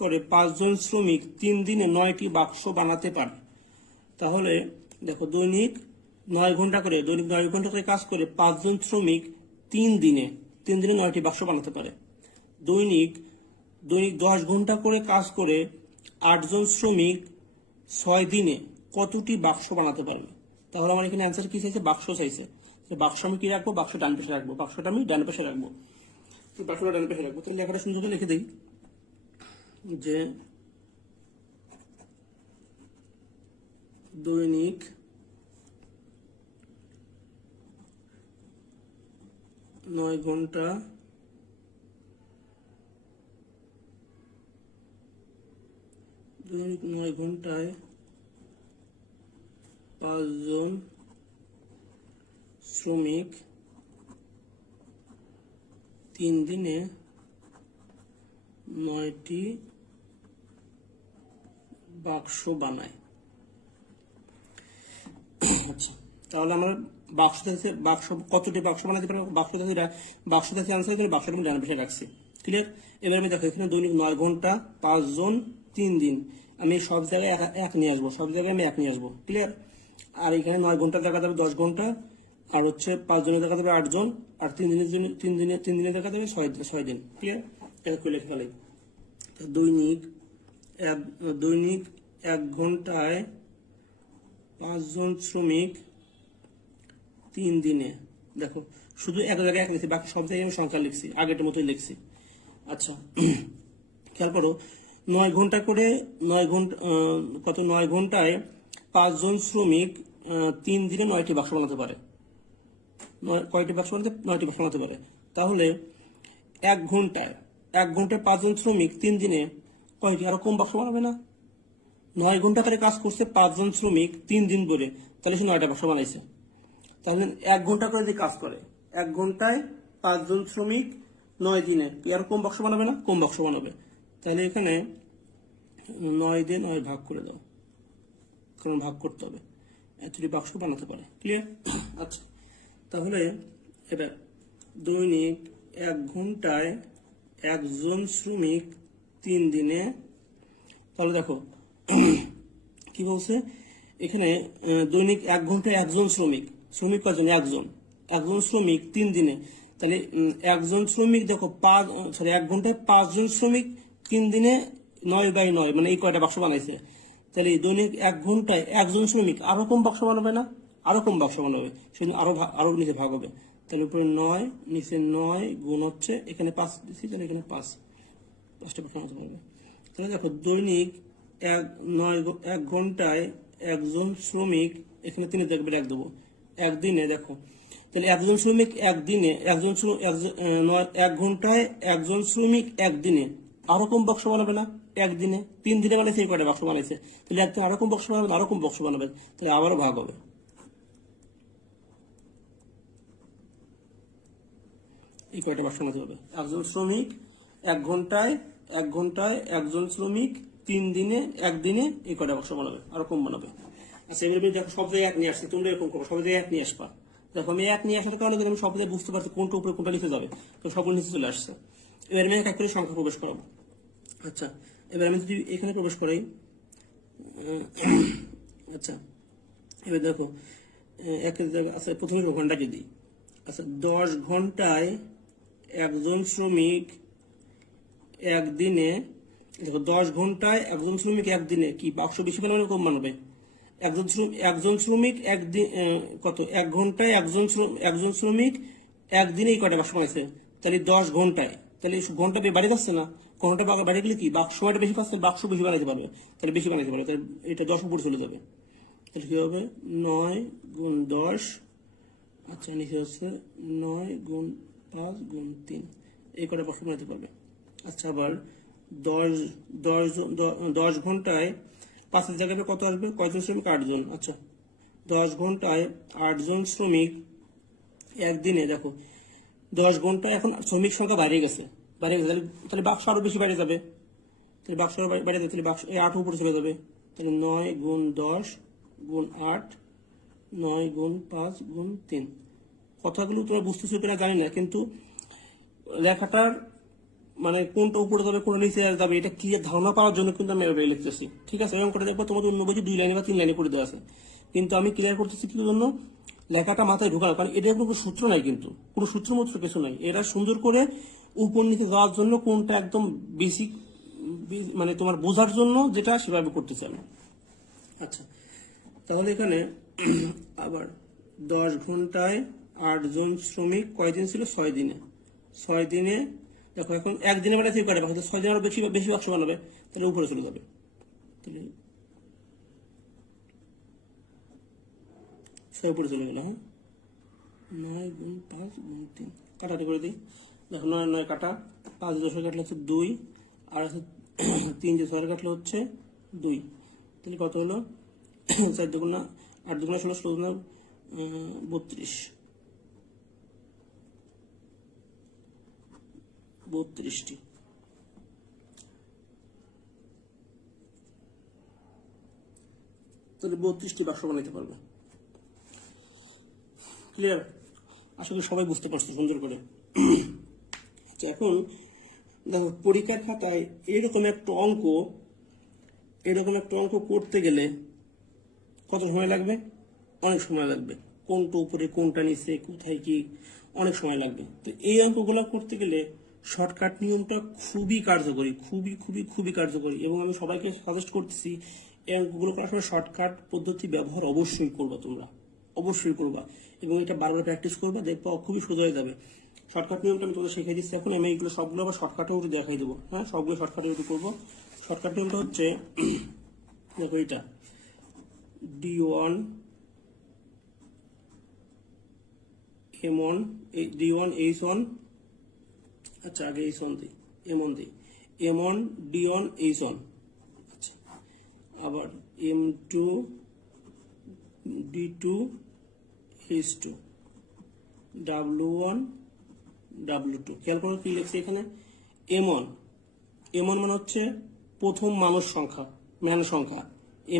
করে 5 জন শ্রমিক 3 দিনে 9টি বাক্স বানাতে পারে। তাহলে দেখো দৈনিক 9 ঘন্টা করে কাজ করে 5 জন শ্রমিক 3 দিনে 9টি বাক্স বানাতে পারে। দৈনিক 10 ঘন্টা করে কাজ করে 8 জন শ্রমিক 6 দিনে কতটি বাক্স বানাতে পারবে? তাহলে আমার এখানে অ্যান্সার কি চাইছে? বাক্স চাইছে। বাক্স আমি কি রাখবো? বাক্স ডান পাশে রাখবো, বাক্সটা আমি ডান পাশে রাখবো, বাক্সটা ডান পাশে রাখবো। তাহলে লেখাটা সুন্দর করে লিখে দিই যে দৈনিক 9 ঘন্টা দৈনিক 9 ঘন্টায় 5 জন শ্রমিক 3 দিনে 9টি বাক্স বানায়। আচ্ছা, তাহলে আমরা বাক্স কতটি বাক্স বানাতে পারবো? বাক্স থেকে আনসার করে বাক্সটা আমি ডান পাশে রাখছি। ক্লিয়ার? এবার আমি দেখো এখানে দৈনিক 9 ঘন্টা 5 জন 3 দিন, আমি সব জায়গায় এক নিয়ে আসবো, ক্লিয়ার? আর এখানে 9 ঘন্টার দেখা যাবে 10 ঘন্টা, আর হচ্ছে 5 জনের দেখা যাবে 8 জন, আর 3 দিনে দেখা যাবে 6 দিন। ক্লিয়ার? এটা করে লিখে ফেলাই। দৈনিক 1 ঘন্টায় 5 জন শ্রমিক 3 দিনে, দেখো শুধু এক জায়গায় লিখছি, বাকি সব জায়গায় আমি সংখ্যা লিখছি, আগের মতোই লিখছি। আচ্ছা, খেয়াল করো 9 ঘন্টায় 5 জন শ্রমিক 3 দিনে 9টি বাক্স বানাতে পারে। কয়টি বাক্স বানাতে? 9টি বাক্স বানাতে পারে। তাহলে 1 ঘন্টায় 5 জন শ্রমিক 3 দিনে কয়টি, আরো কম বাক্স বানাবে না? 9 ঘন্টা করে কাজ করছে 5 জন শ্রমিক 3 দিন ধরে, তাহলে সে 9টা বাক্স বানাইছে। তাহলে 1 ঘন্টা করে যে কাজ করে, 1 ঘন্টায় 5 জন শ্রমিক 9 দিনে, আর কম বাক্স বানাবে না? কম বাক্স বানাবে। তাহলে এখানে 9 দিয়ে 9 ভাগ করে দাও, কারণ ভাগ করতে হবে, এতটি বাক্স বানাতে পারে। ক্লিয়ার? আচ্ছা, তাহলে এটা দৈনিক 1 ঘন্টায় 1 জন শ্রমিক 3 দিনে, তাহলে দেখো কি বলছে এখানে, দৈনিক 1 ঘন্টায় 1 জন শ্রমিক কজন? 1 জন শ্রমিক 3 দিনে, তাহলে 1 জন শ্রমিক দেখো 1 ঘন্টায় 5 জন শ্রমিক 3 দিনে 9/9, মানে এই কয়টা বাক্স বানাইছে। তাহলে দৈনিক 1 ঘন্টায় 1 জন শ্রমিক আরো কম বাক্স বানাবে না? আরো কম বাক্স বানাবে, সেজন্য আরো নিচে ভাগ হবে। তাহলে উপরে 9, নিচে 9 গুণ হচ্ছে, এখানে 5 দিচ্ছি, তাহলে এখানে 5টা বাক্স বানাতে পারবে। তাহলে দেখো দৈনিক 1 ঘন্টায় 1 জন শ্রমিক, এখানে 3 দেখবে 1 দেবো, একদিনে দেখো, তাহলে একজন শ্রমিক একদিনে, এক ঘন্টায় একজন শ্রমিক একদিনে আরো কম বাক্স বানাবে না? একদিনে 3 দিনে বানাইছে, এই কয়টা বাক্স বানাইছে, তাহলে একদম আরো কম বাক্স বানাবে, আরো কম বাক্স বানাবে, তাহলে আবারও ভাগ হবে। এই কয়টা বাক্স বানাতে হবে? একজন শ্রমিক এক ঘন্টায় একজন শ্রমিক 3 দিনে একদিনে এই কয়টা বাক্স বানাবে, আরো কম বানাবে। আচ্ছা, এবার দেখো সব জায়গায় এক নিয়ে আসছে, তোমরা এরকম করো, সব জায়গায় এক নিয়ে আসবা। দেখো আমি এক নিয়ে আসার কারণে আমি সব জায়গায় বুঝতে পারছি কোনটা উপরে কোনটা নিচে যাবে, তো সবগুলো নিচে চলে আসছে। এবার আমি এক করে সংখ্যা প্রবেশ করাবো। আচ্ছা, এবার আমি যদি এখানে প্রবেশ করাই, আচ্ছা এবার দেখো একের জায়গায়, আচ্ছা প্রথমে ঘন্টাকে দিই। আচ্ছা, 10 ঘন্টায় একজন শ্রমিক একদিনে, দেখো 10 ঘন্টায় একজন শ্রমিক একদিনে কি বাক্স বেশি বানাবে কম বানাবে? একজন শ্রমিক একদিন কত, 1 ঘন্টায় একজন শ্রমিক একদিনেই কয়টা বাক্স বানাইছে? তাহলে 10 ঘন্টায়, তাহলে ঘন্টা বাড়ি যাচ্ছে না? ঘন্টা বাড়ি গেলে কি বাক্স সময়টা বেশি পাচ্ছে, বাক্স বেশি বানাইতে পারবে, তাহলে বেশি বানাইতে পারবে, তাহলে এটা 10 উপরে চলে যাবে। তাহলে কি হবে? 9 গুণ 10, আচ্ছা নিচে হচ্ছে 9 গুণ 5 গুণ 3, এই কটা বাক্স বানাইতে পারবে। আচ্ছা, আবার 10 ঘন্টায় 5-এর জায়গায় কত আসবে? কয়জন শ্রমিক? 8 জন। আচ্ছা, 10 ঘন্টায় 8 জন শ্রমিক একদিনে, দেখো 10 ঘন্টায় এখন শ্রমিক সংখ্যা বাড়িয়ে গেছে, তাহলে বাক্স আরো বেশি বাইরে যাবে, তাহলে বাক্স আরো বাইরে যাবে, তাহলে বাক্স 8 উপরে চলে যাবে, তাহলে 9 গুণ 10 গুণ 8, 9 গুণ 5 গুণ 3। কথাগুলো তোমরা বুঝতেছো কিনা জানি না, কিন্তু লেখাটার মানে কোনটা উপরে যাবে কোনটা নিচে যাবে এটা ক্লিয়ার ধারণা পাওয়ার জন্য কিন্তু আমি এভাবে লিখতেছি। ঠিক আছে, এরকম করে দেখবো তোমাদের অন্য বইতে 2 লাইনে বা 3 লাইনে করে দেওয়া আছে, কিন্তু আমি ক্লিয়ার করতেছি কি জন্য? লেখাটা মাথায় ঢোকানো, কারণ এটা কোনো সূত্র নাই, কিন্তু কোনো সূত্র মূত্র কিছু নাই, এরা সুন্দর করে উপর নিচে যাওয়ার জন্য কোনটা একদম বেসিক মানে তোমার বোঝার জন্য যেটা সেভাবে করতেছি আমি। আচ্ছা, তাহলে এখানে আবার 10 ঘন্টায় 8 জন শ্রমিক কয়দিন ছিল? 6 দিনে। 6 দিনে দেখো এখন একদিনে বেলা থেকে কাটে, 6 দিন আরো বেশি বেশি বাক্স বানাবে, তাহলে উপরে চলে যাবে, তাহলে 6 উপরে চলে গেল। হ্যাঁ, 9 গুণ 5 গুণ 3 কাটাটি করে দিই। দেখো 9 9 কাটা, 5 10 কাটলে হচ্ছে 2, আর 3 যে 6 কাটলে হচ্ছে 2, তাহলে কত হলো? 4 দুগুণা 8 দুগুণা 16, 16 দুগুণা 32টি। তাহলে 32টি বাক্স বানাইতে পারবে। ক্লিয়ার? আশা করি সবাই বুঝতে পারছো সুন্দর করে। আচ্ছা, এখন দেখো পরীক্ষার খাতায় এরকম একটা অঙ্ক করতে গেলে কত সময় লাগবে? অনেক সময় লাগবে। কোনটা উপরে কোনটা নিচে কোথায় কি, অনেক সময় লাগবে। তো এই অঙ্কগুলো করতে গেলে শর্টকাট নিয়মটা খুবই কার্যকরী, খুবই কার্যকরী, এবং আমি সবাইকে সাজেস্ট করতেছি এই অঙ্কগুলো করার সময় শর্টকাট পদ্ধতি ব্যবহার অবশ্যই করবা, তোমরা অবশ্যই করবা, এবং এটা বারবার প্র্যাকটিস করবা, দেখবা খুবই সোজা হয়ে যাবে। শর্টকাট নিয়মটা আমি তোমাদের শিখিয়ে দিচ্ছি এখন, আমি এইগুলো সবগুলো আবার শর্টকাটেও একটু দেখাই দেবো। হ্যাঁ, সবগুলো শর্টকাটে একটু করবো। শর্টকাট নিয়মটা হচ্ছে দেখো এটা D1 M1 D1 H1, আচ্ছা আগে H1 দিই, M1 দিই, M1 D1 H1, আচ্ছা আবার M2 D2 H2, W1 W2। খেয়াল করো কি লিখছি এখানে? M1 মানে হচ্ছে প্রথম মানুষ সংখ্যা, ম্যান সংখ্যা।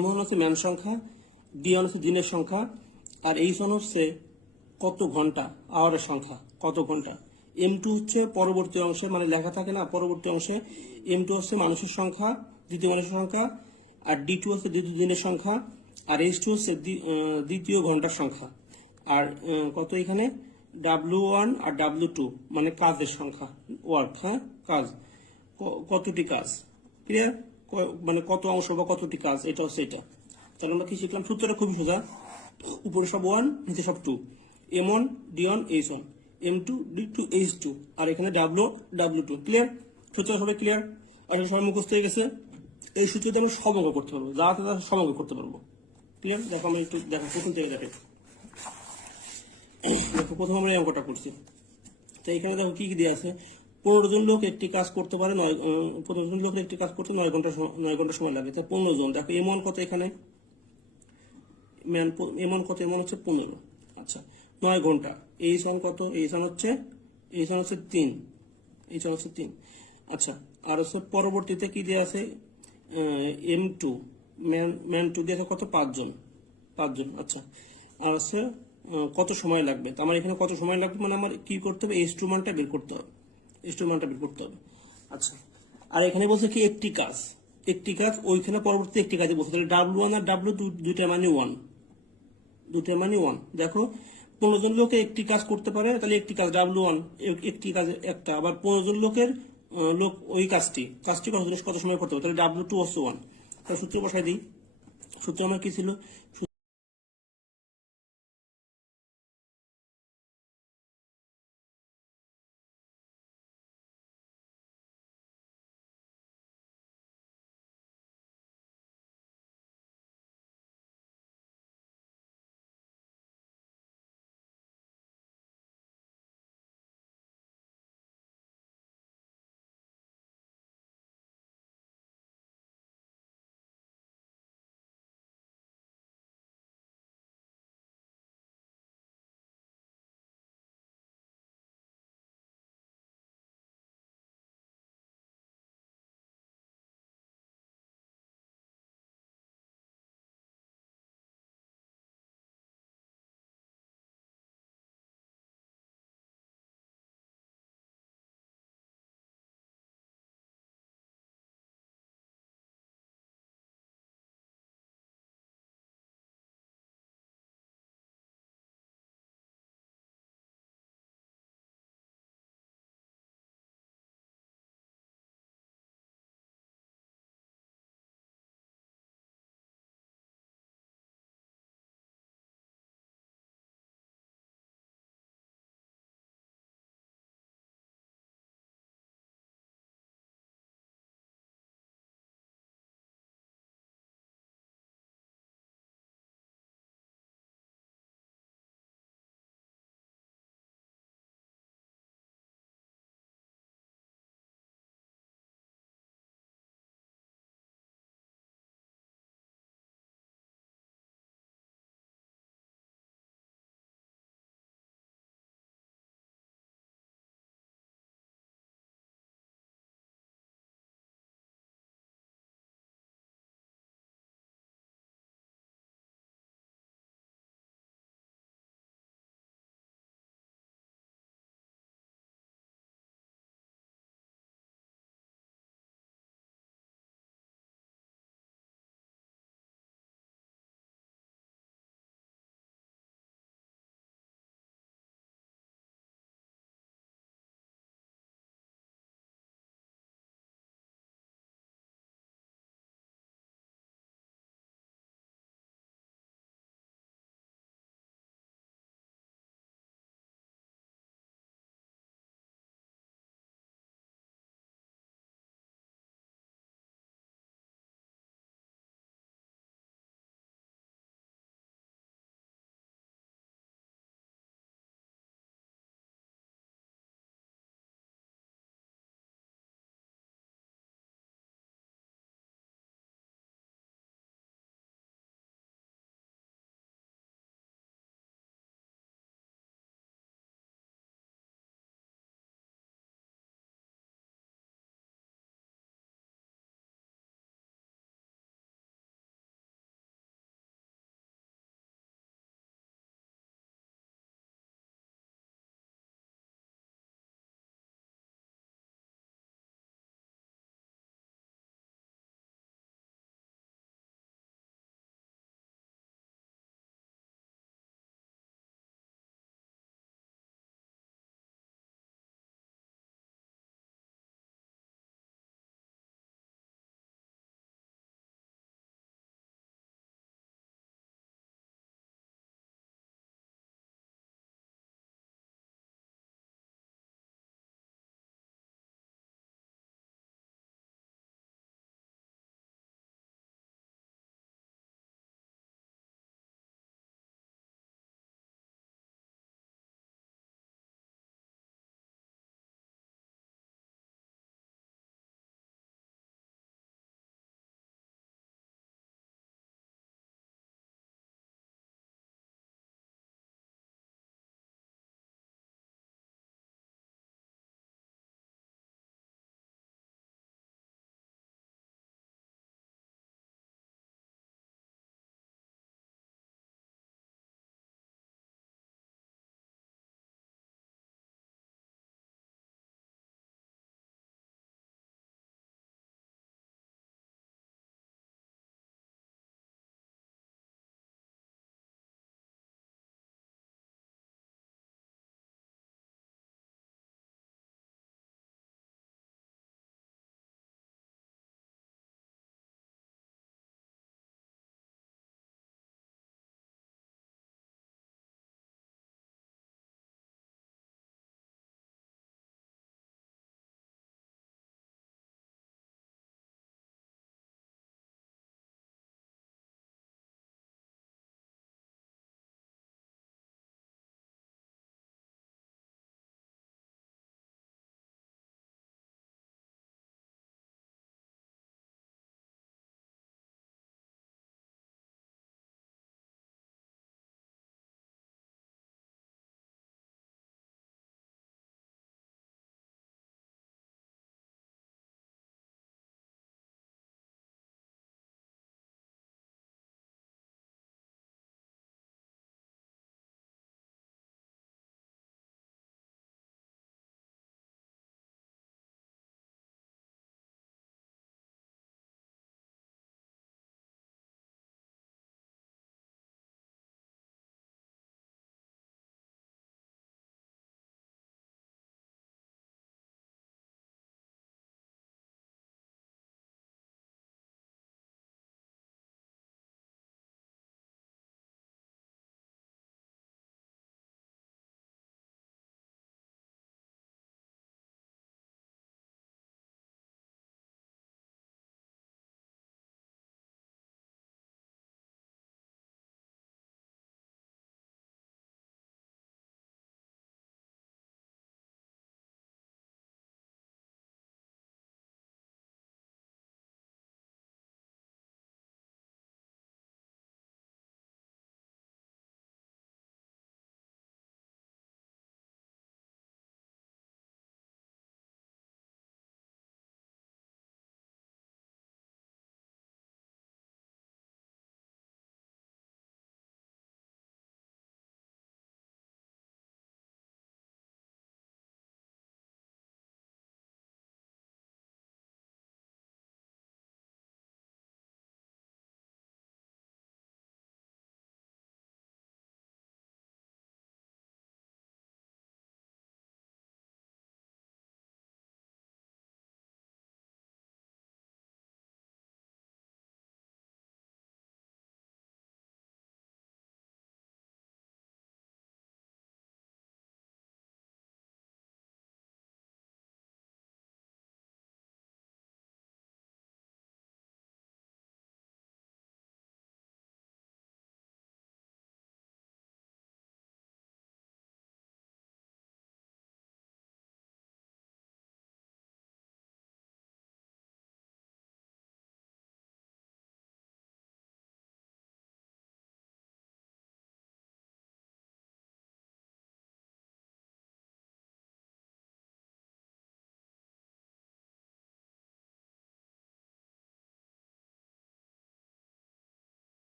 M1 হচ্ছে ম্যান সংখ্যা, D1 হচ্ছে দিনের সংখ্যা, আর H1 হচ্ছে কত ঘন্টা, আওয়ারের সংখ্যা, কত ঘন্টা। M2 হচ্ছে পরবর্তী অংশে, মানে লেখা থাকে না পরবর্তী অংশে, M2 হচ্ছে মানুষের সংখ্যা, দ্বিতীয় মানুষের সংখ্যা, আর D2 হচ্ছে দ্বিতীয় দিনের সংখ্যা, আর H2 হচ্ছে দ্বিতীয় ঘন্টার সংখ্যা। আর কত এখানে W1 আর W2 মানে কাজের সংখ্যা, ওয়ার্ক, হ্যাঁ কাজ, কতটি কাজ, ক্লিয়ার? মানে কত অংশ বা কতটি কাজ, এটা হচ্ছে এটা। তাহলে আমরা কি শিখলাম? সূত্রটা খুবই সোজা, উপরে সব 1 নিচে সব 2, M1 D1 H1, M2 D2 H2, আর এখানে W2। ক্লিয়ার? সূত্র সবাই ক্লিয়ার? আসলে সবাই মুখস্থ হয়ে গেছে। এই সূত্রতে আমরা সব অঙ্ক করতে পারবো, যা সব অঙ্ক করতে পারবো। ক্লিয়ার? দেখো আমরা একটু দেখো প্রথম থেকে দেখে দেখো প্রথমে আমরা এই অঙ্কটা করছি। তো এখানে দেখো কি কি দেওয়া আছে, 15 জন লোক একটি কাজ করতে পারে 15 জন লোকের একটি কাজ করতে 9 ঘন্টা সময় লাগে। তো 15 জন, দেখো এমন কত এখানে, এমন কত, এমন হচ্ছে 15। আচ্ছা 9 ঘন্টা, এই সমান কত, এই সমান হচ্ছে 3, এই সমান হচ্ছে 3। আচ্ছা আর হচ্ছে পরবর্তীতে কি দেওয়া আছে, M2 ম্যান 2 দিয়ে আছে কত, 5 জন। আচ্ছা আর হচ্ছে কত সময় লাগবে, তো আমার এখানে কত সময় লাগবে মানে আমার কি করতে হবে, H2 মানটা বের করতে হবে, আচ্ছা আর এখানে বলছে কি একটি কাজ, ওইখানে পরবর্তী একটি কাজে বলছে, তাহলে W1 আর W2 দুইটা মানে 1, দেখো 15 জন লোকে একটি কাজ করতে পারে, তাহলে একটি কাজ W1, একটি কাজ একটা, আবার 15 জন লোক ওই কাজটি কত সময় করতে হবে, তাহলে W2 হচ্ছে 1। তাহলে সূত্র বসাই দিই, সূত্র আমার কি ছিল,